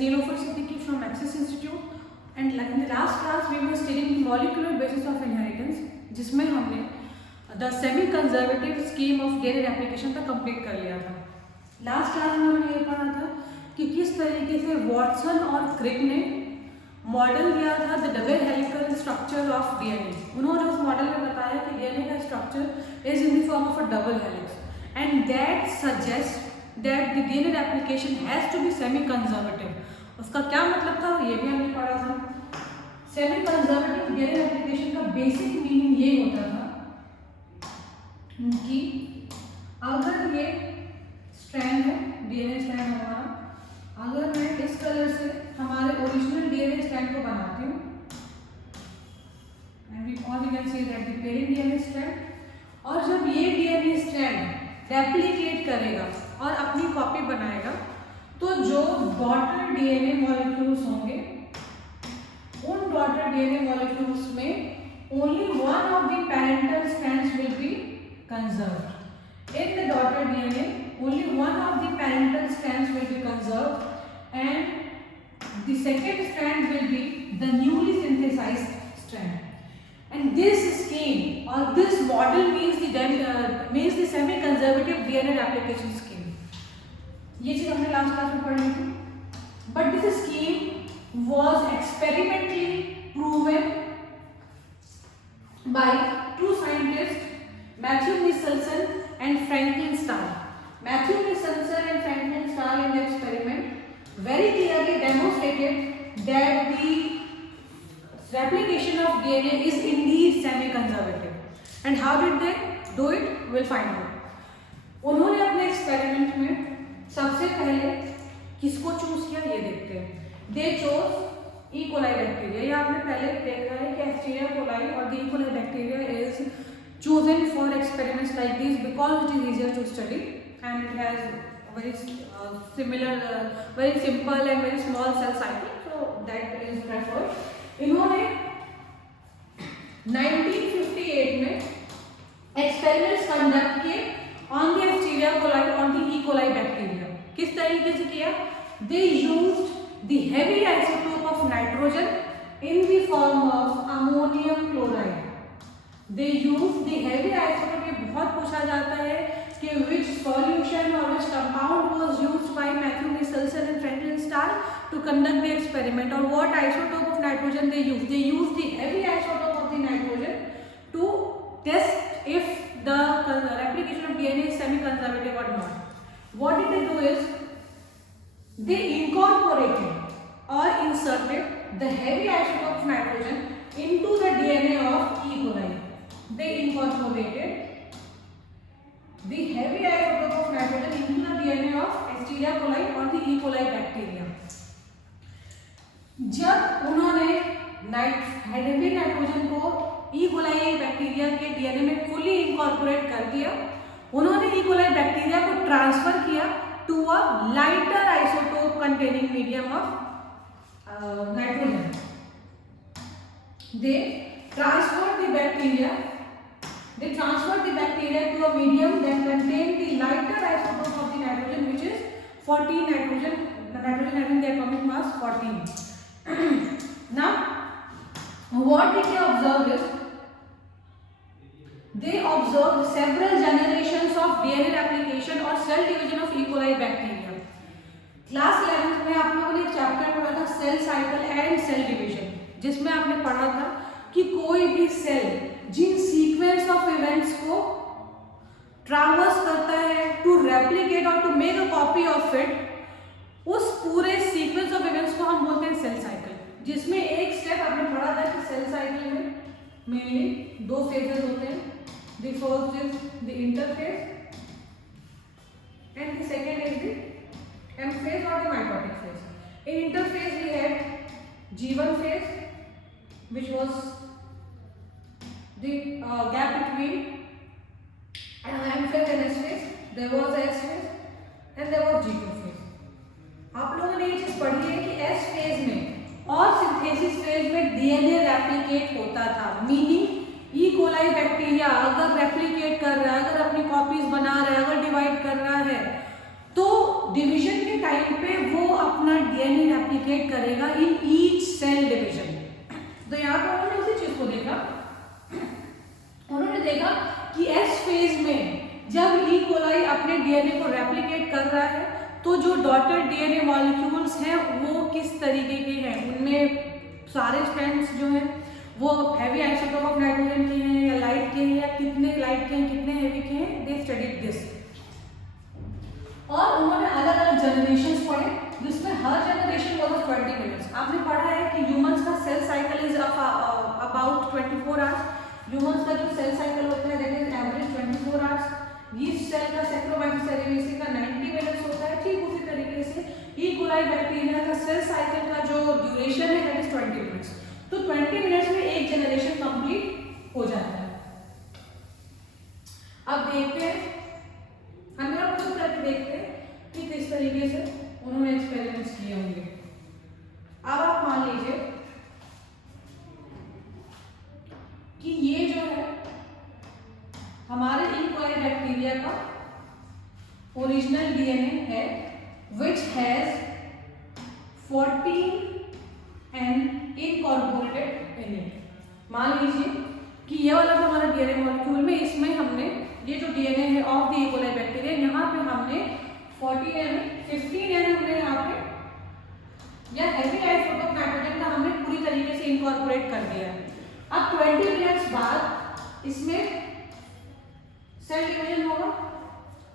Nilofer Siddiqui from Axis Institute, and in the last class we were studying the molecular basis of inheritance, जिसमें हमने the semi conservative scheme of DNA replication तक complete कर लिया था। Last class में हमने ये पढ़ा था कि किस तरीके से वॉटसन और क्रिक ने मॉडल दिया था the double helical structure of DNA. उन्होंने उस मॉडल में बताया कि डीएनए का structure is in the form of a double helix and that suggest that the DNA replication has to be semi conservative. उसका क्या मतलब था ये भी हमने पढ़ा था। सेमी कंजर्वेटिव डीएनए रेप्लिकेशन का बेसिक मीनिंग ये होता था कि अगर ये स्ट्रैंड है, डीएनए स्ट्रैंड हमारा, अगर मैं इस कलर से हमारे ओरिजिनल डीएनए स्ट्रैंड को बनाती हूँ and we can say that the parent DNA strand, और जब ये डीएनए स्ट्रैंड रेप्लिकेट करेगा और अपनी कॉपी बनाएगा तो जो डॉटर डीएनए मॉलिक्यूल्स होंगे उन डॉटर डीएनए मॉलिक्यूल्स में only one of the parental strands will be conserved. In the daughter DNA only one of the parental strands will be conserved and the second strand will be the newly synthesized strand, and this scheme or this model means the semi conservative DNA replication scheme। ये चीज हमने last class में पढ़ी थी, but this scheme was experimentally proven by two scientists Matthew Nicholson and Franklin Starr। Matthew Nicholson and Franklin Starr in the experiment very clearly demonstrated that the replication of DNA is indeed semi-conservative. And how did they do it? We'll find out. उन्होंने अपने experiment में सबसे पहले किसको choose किया ये देखते हैं। They chose E. coli bacteria। ये आपने पहले देखा है कि Escherichia coli और the E. coli bacteria is chosen for experiments like these because it is easier to study and it has very similar, very simple and very small cell cycle, so that is preferred। इन्होंने 1958 में experiments conduct किए on the Escherichia coli, on the E. coli bacteria। किस तरीके से किया? They used the heavy isotope of nitrogen in the form of ammonium chloride। They used the heavy isotope। ये बहुत पूछा जाता है कि which solution or which compound was used by Matthew Nicholson and Franklin Starr to conduct the experiment, or what isotope of nitrogen they used? They used the heavy isotope of the nitrogen to test if the replication of DNA is semi-conservative or not। What did they do is they incorporated or inserted the heavy isotope of nitrogen into the DNA of E. coli। They incorporated the heavy isotope of nitrogen into the DNA of Escherichia coli or the E. coli bacteria। जब उन्होंने heavy nitrogen को E. coli bacteria के DNA में fully incorporate कर दिया, उन्होंने E. coli bacteria को transfer किया to a lighter isotope containing medium of nitrogen. They transferred the bacteria to a medium that contained the lighter isotope of the nitrogen, which is 14 nitrogen having the atomic mass 14। Now, what did they observe is they observed several generations of DNA replication or cell division of E. coli bacteria। Class 11th में आप लोगों ने एक chapter पढ़ा था cell cycle and cell division, जिसमें आपने पढ़ा था कि कोई भी सेल जिन सीक्वेंस ऑफ इवेंट्स को ट्रावर्स करता है टू रेप्लिकेट और to make a copy of it, उस पूरे सीक्वेंस ऑफ इवेंट्स को हम बोलते हैं सेल साइकिल। जिसमें एक स्टेप आपने पढ़ा था कि सेल साइकिल में मेनली दो फेजेस होते हैं। The first is the interphase and the second is the M phase और the mitotic phase. In interphase we had G1 phase, which was the gap between M phase and S phase। There was S phase and there was G2 phase। आप लोगों ने ये चीज पढ़ी है कि S phase में और सिंथेसिस फेज में डीएनए रेप्लिकेट होता था। मीनिंग ई कोलाई बैक्टीरिया अगर रेप्लिकेट कर रहा है, अगर अपनी कॉपीज बना रहा है, अगर डिवाइड कर रहा है, तो डिवीजन के टाइम पे वो अपना डीएनए करेगा इन ईच सेल डिवीजन। तो यहाँ पर उन्होंने उसी चीज को देखा, उन्होंने देखा कि एस फेज में जब ई कोलाई अपने डीएनए को रेप्लिकेट कर रहा है तो जो डॉटर डीएनए मॉलिक्यूल्स हैं वो किस तरीके के हैं, उनमें सारे स्ट्रैंड्स जो हैं वो हैवी आइसोटोप ऑफ नाइट्रोजन के हैं या लाइट के हैं, या कितने लाइट के हैं कितने हैवी के हैं, दे स्टडीड दिस। और उन्होंने अलग अलग जनरेशंस पढ़े जिसमें हर जनरेशन वाज 20 मिनट्स। आपने पढ़ा है कि ह्यूमंस का cell cycle is about 24 hours. Humans का जो सेल साइकिल होता है that is average 24 hours. Yeast cell का सैक्रोमाइटोसिस सेरेनेसी का 90 मिनट्स होता है। ठीक उसी तरीके से ई कोलाई बैक्टीरिया का सेल साइकिल का जो ड्यूरेशन है दैट इज 20 मिनट्स। तो 20 मिनट्स में एक जनरेशन कंप्लीट हो जाता है। अब देखते हैं, हम लोग खुद करके देखते हैं कि किस तरीके से उन्होंने एक्सपेरिमेंट्स किए होंगे। अब आप मान लीजिए कि ये जो है हमारे ई कोलाई बैक्टीरिया का ओरिजिनल डीएनए है which has 14 and incorporated in it. मान लीजिए कि ये वाला जो हमारा डीएनए मॉलिक्यूल में इसमें हमने ये जो डीएनए है of the E coli bacteria, यहाँ पे हमने 15 एन हमने यहाँ पे या हैवी आइसोटोप ऑफ नाइट्रोजन का हमने पूरी तरीके से इनकॉर्पोरेट कर दिया है। अब 20 मिनट्स बाद इसमें सेल डिवीजन होगा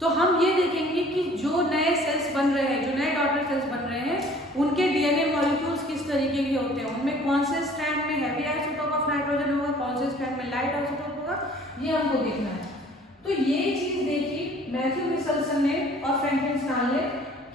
तो हम ये देखेंगे कि जो नए सेल्स बन रहे हैं, जो नए डॉटर सेल्स बन रहे हैं, उनके डीएनए मॉलिक्यूल्स किस तरीके के होते हैं, उनमें कौन से स्ट्रैंड में हैवी आइसोटोप ऑफ नाइट्रोजन होगा, कौन से स्ट्रैंड में लाइट आइसोटोप होगा, ये हमको देखना है। तो ये चीज देखी मैथ्यू मिचेल्सन ने और फ्रैंकलिन स्टाल ने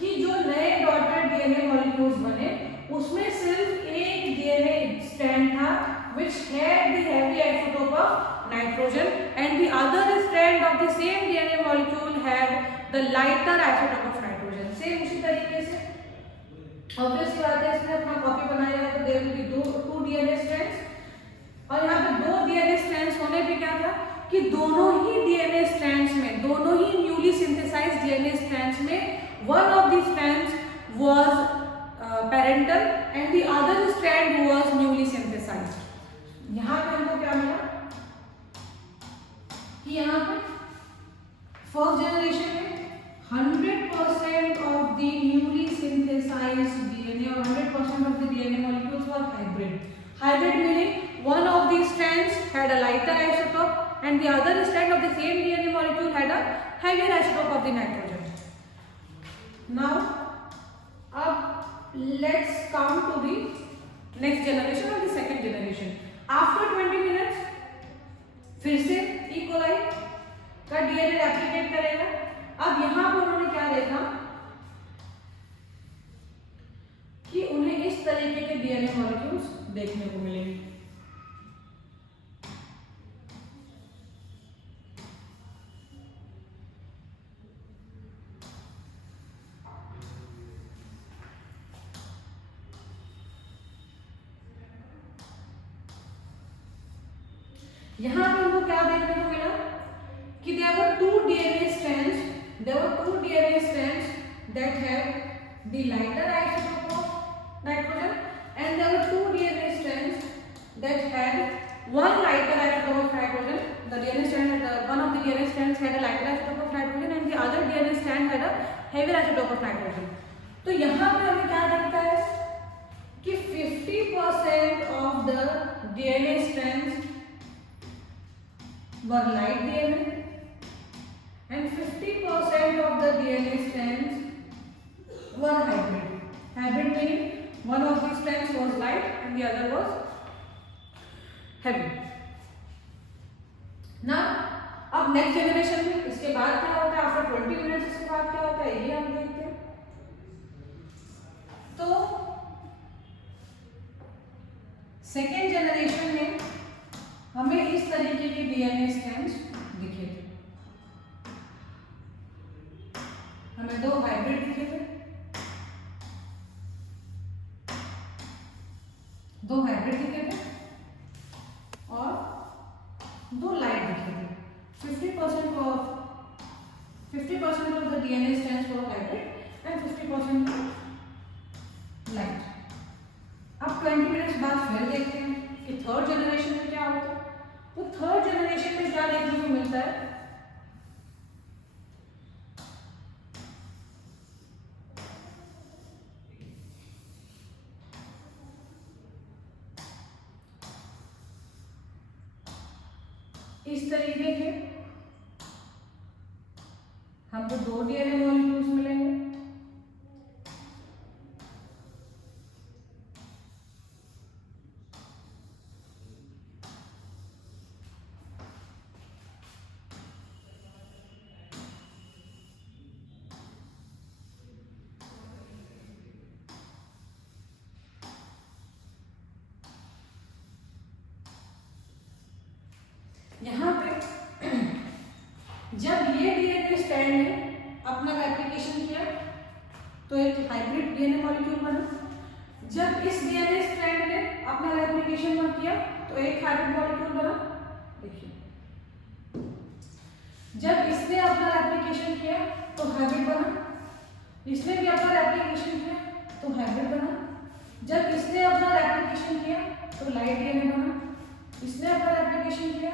कि जो नए डॉटर डीएनए मॉलिक्यूल्स बने उसमें सिर्फ एक डीएनए स्ट्रैंड था which had the heavy isotope of nitrogen and the other strand of the same DNA molecule had the lighter isotope of nitrogen। Same उसी तरीके से ऑब्वियस बात है, इसमें अपना कॉपी बनाया है तो there will be two DNA strands. और यहाँ पे दो डीएनए स्ट्रैंड्स होने पे क्या था कि दोनों ही डीएनए स्ट्रैंड्स में, दोनों ही न्यूली सिंथेसाइज्ड डीएनए स्ट्रैंड्स में one of the strands was parental and the other strand was newly synthesised. यहाँ पे हमको क्या मिला कि यहाँ पे फर्स्ट जनरेशन में 100% of the newly synthesised DNA और 100% of the DNA molecules were hybrid. Hybrid meaning one of these strands had a lighter isotope and the other strand of the same DNA molecule had a heavier isotope of the nitrogen. Now, let's come to the next generation or the second generation. After 20 minutes फिर से E coli का DNA replicate करेगा। अब यहाँ पर उन्होंने क्या देखा कि उन्हें इस तरीके के डीएनए मॉलिक्यूल्स देखने को मिलेंगे। यहाँ पे हमको क्या देखने को मिला कि there were two DNA strands that had the lighter isotope of nitrogen and there were two DNA strands that had one lighter isotope of nitrogen. The DNA strand had one of the DNA strands had a lighter isotope of nitrogen and the other DNA strand had a heavier isotope of nitrogen. तो यहाँ पे हमें क्या दिखता है कि 50% of the DNA strands were light DNA and 50% of the DNA strands were hybrid. Hybrid meaning one of the strands was light and the other was heavy. Now, अब next generation में इसके बाद क्या होता है, आफ्टर 20 मिनट्स इसके बाद क्या होता है ये हम देखते हैं। तो सेकेंड जनरेशन में हमें इस तरीके के डीएनए स्ट्रैंड्स दिखे थे, हमें दो हाइब्रिड दिखे थे, और दो लाइट दिखे थे। 50% of the DNA strands were hybrid and 50% light. इस तरीके के हमको 2 डीएनए मॉलिक्यूल्स मिलेंगे। यहाँ पे जब ये डीएनए स्ट्रैंड ने अपना रेप्लिकेशन किया तो एक हाइब्रिड डीएनए मॉलिक्यूल बना। जब इस डीएनए स्ट्रैंड ने अपना रेप्लिकेशन मत किया तो एक हाइब्रिड मॉलिक्यूल बना। देखिए, जब इसने अपना रेप्लिकेशन किया तो हाइब्रिड बना, इसने भी अपना रेप्लिकेशन किया तो हाइब्रिड बना। जब इसने अपना रेप्लिकेशन किया तो लाइट डीएनए बना, इसने अपना रेप्लिकेशन किया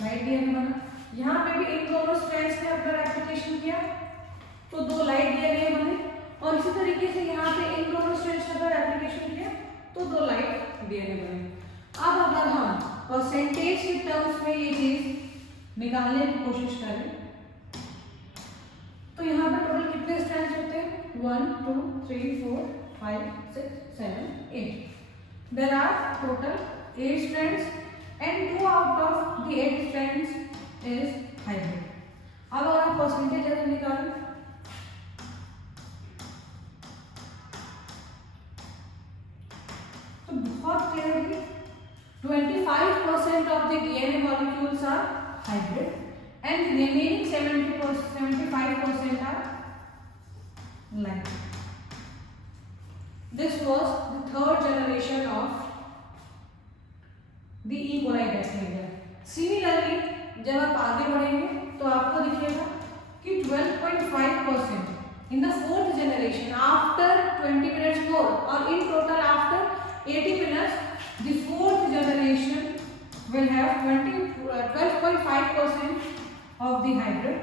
लाइट डीएनए बना। यहाँ पे भी इन दोनों स्ट्रैंड्स ने अपना रेप्लिकेशन किया तो 2 लाइट डीएनए बने, और इसी तरीके से यहाँ पे इन दोनों स्ट्रैंड्स ने अपना रेप्लिकेशन किया तो 2 लाइट डीएनए बने। अब अगर हम परसेंटेज के टर्म्स में ये चीज निकालने की कोशिश करें तो यहाँ पे टोटल कितने स्ट्रैंड्स होते हैं? 1 2 3 4 5 6 7 8। There are total 8 strands and 2 out of the 8 strands is hybrid. अब अगर आप परसेंटेज अगर निकालें तो बहुत clearly 25% of the DNA molecules are hybrid and the remaining 75% are like. This was the 3rd generation of the E. coli bacteria. Similarly, जब आप आगे बढ़ेंगे तो आपको दिखेगा कि 12.5% in the 4th generation after 20 minutes more, or in total after 80 minutes, the 4th generation will have 12.5% of the hybrid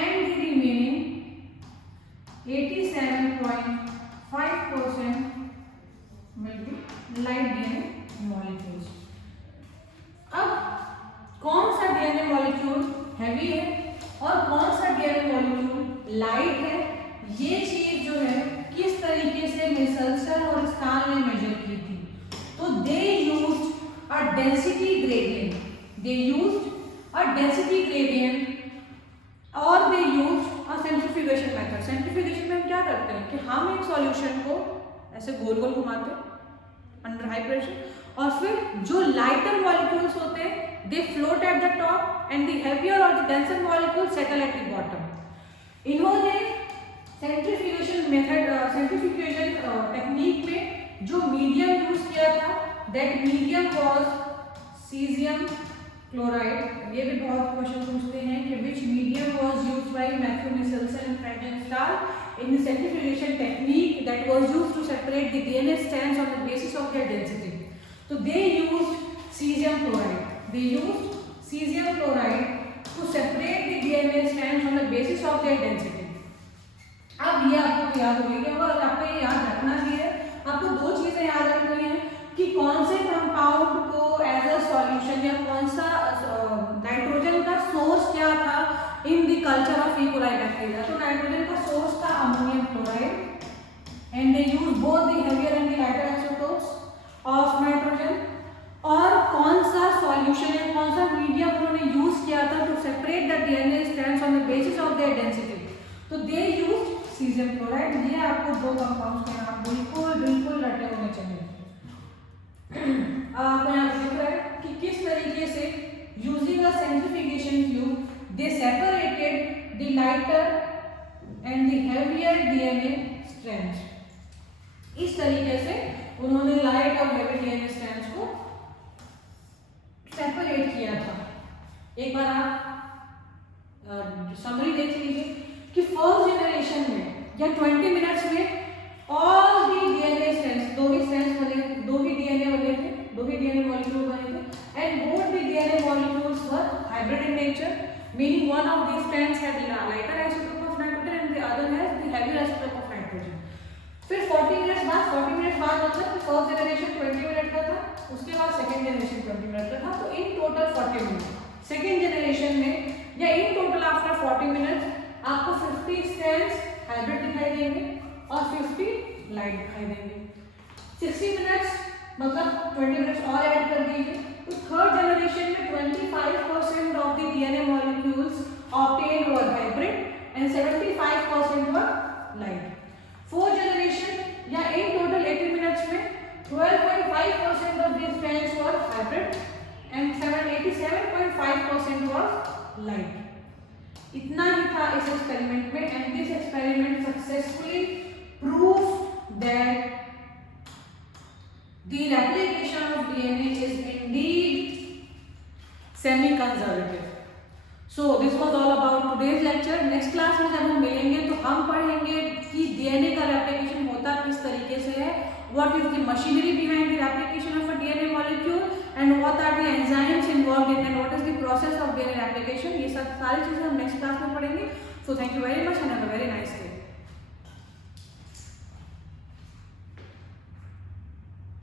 and the remaining 87.5% will be light DNA molecules. अब कौन सा डीएनए मॉलिक्यूल हैवी है और कौन सा DNA molecule light है, ये चीज जो है किस तरीके से मिसेल्सन और स्टाल ने मेजर की थी। तो they used a density gradient, और they used a centrifugation method. Centrifugation में हम क्या करते हैं कि हम एक सॉल्यूशन को ऐसे गोल गोल घुमाते हैं अंडर हाई प्रेशर, और फिर जो लाइटर मॉलिक्यूल्स होते हैं they float at the top and the heavier और the denser molecule settle at the bottom. इन्होंने सेंट्रीफ्यूगेशन टेक्निक में जो मीडियम यूज किया था that medium was caesium chloride. ये भी बहुत क्वेश्चन पूछते हैं कि which medium was used by Matthew Meselson and Frederick Stahl in the centrifugation technique that was used to separate the DNA strands on the basis of their density. So they used cesium chloride. To separate the DNA strands on the basis of their density. अब ये आपको याद होगी, और आपको ये याद रखना भी है। आपको 2 चीजें याद रखनी है कि कौन से कंपाउंड को एज अ सॉल्यूशन या कौन सा नाइट्रोजन का सोर्स क्या था in the culture of E. coli bacteria. तो नाइट्रोजन का सोर्स था ammonium chloride and they use both the heavier and the lighter isotopes of nitrogen. और कौन सा सॉल्यूशन या कौन सा मीडियम उन्होंने यूज किया था to separate the DNA strands on the basis of their density. तो दे यूज्ड सीजियम क्लोराइड। ये आपको 2 कंपाउंड्स के नाम बिल्कुल रटे होने चाहिए। आपको यहाँ दिख रहा है कि किस तरीके से using a centrifugation tube they separated the lighter and the heavier DNA strands। इस तरीके से उन्होंने लाइट और हेवी DNA strands को सेपरेट किया था। एक बार आप समरी देख लीजिए कि 4th जनरेशन में या 20 मिनट्स में all the DNA strands, 2 he strands बने, 2 ही DNA बने थे, 2 ही DNA मॉलिक्यूल बने थे, and both the DNA molecules were hybrid in nature, meaning one of these strands had the lighter isotope of nitrogen and the other has the heavier isotope of nitrogen। फिर 40 minute बाद मतलब first generation 20 minute का था, उसके बाद second generation 20 minute का था, तो in total 40 minute second generation में, या इन टोटल आफ्टर 40 मिनट्स आपको 50 स्ट्रैंड्स हाइब्रिड दिखाई देंगे और 50 लाइट दिखाई देंगे। 60 मिनट्स मतलब 20 मिनट्स और ऐड कर दीजिए, तो थर्ड जनरेशन में 25% of the DNA molecules obtained were hybrid and 75% were light. Fourth generation या इन टोटल 80 मिनट्स में 12.5% of the strands were hybrid and 87.5% were light. इतना ही था इस एक्सपेरिमेंट में, and this experiment successfully proved that the replication of DNA is indeed semi-conservative. So this was all about today's lecture. Next class में जब हम मिलेंगे तो हम पढ़ेंगे कि DNA का replication होता किस तरीके से है, what is the machinery behind the replication of a DNA molecule and what are the enzymes involved in and what is the process of DNA replication. ये सब सारी चीजें हम next class में पढ़ेंगे. So thank you very much and have a very nice day.